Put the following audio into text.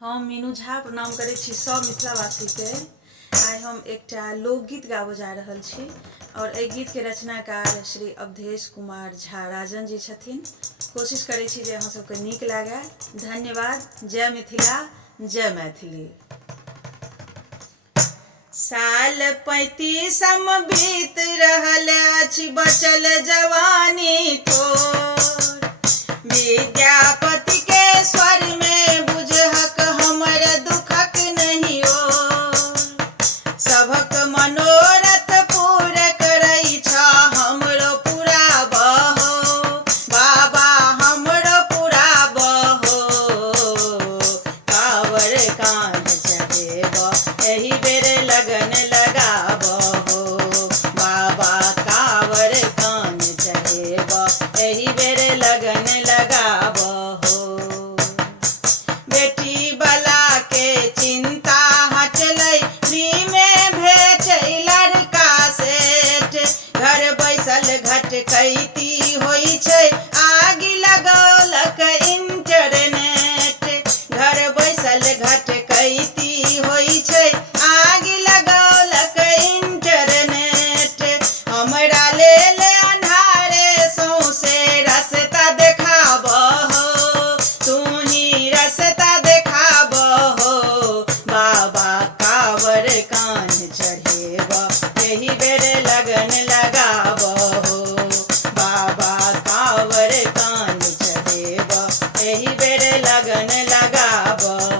हम मीनू झा प्रणाम करै छी सब मिथिलावासी के। आइ हम एकटा लोकगीत गाबऽ जा रहल छी और एहि गीत के रचनाकार श्री अवधेश कुमार झा राजन जी छथिन। कोशिश करै छी जे अहाँ सबके नीक लागे। धन्यवाद। जय मिथिला, जय मैथिली। साल 35 बीत रहल अछि, बचल जवानी थोर। विद्यापति के स्वर में बुझहक हमर दुखक नहीं ओर। सभक मनोरथ पूरा करै छ हमरो पूरा बहो। बाबा हमरो पूरा बहो। कावर कान चढ़ेब एही बेर लगन लगाबहो। बाबा कावर कान चढ़ेब एही बेर लगन लगाबहो। बेटी बला के चिंता हटलै, फ्री में भेटै लड़का सेठ। घर बैसल घटकैती होइ छै, आग लगौलक इंटरनेट। घर बैसल घटकैती होइ छै, आग लगौलक इंटरनेट। हमरा लेल अन्हारे सौंसे रस्ता देखाबहो। तू ही रस्ता देखाबहो। बाबा कावर कान चढ़ेब एही बेर लगन लगाबहो। बाबा कावर कान चढ़ेब एही बेर लगन लगाबहो।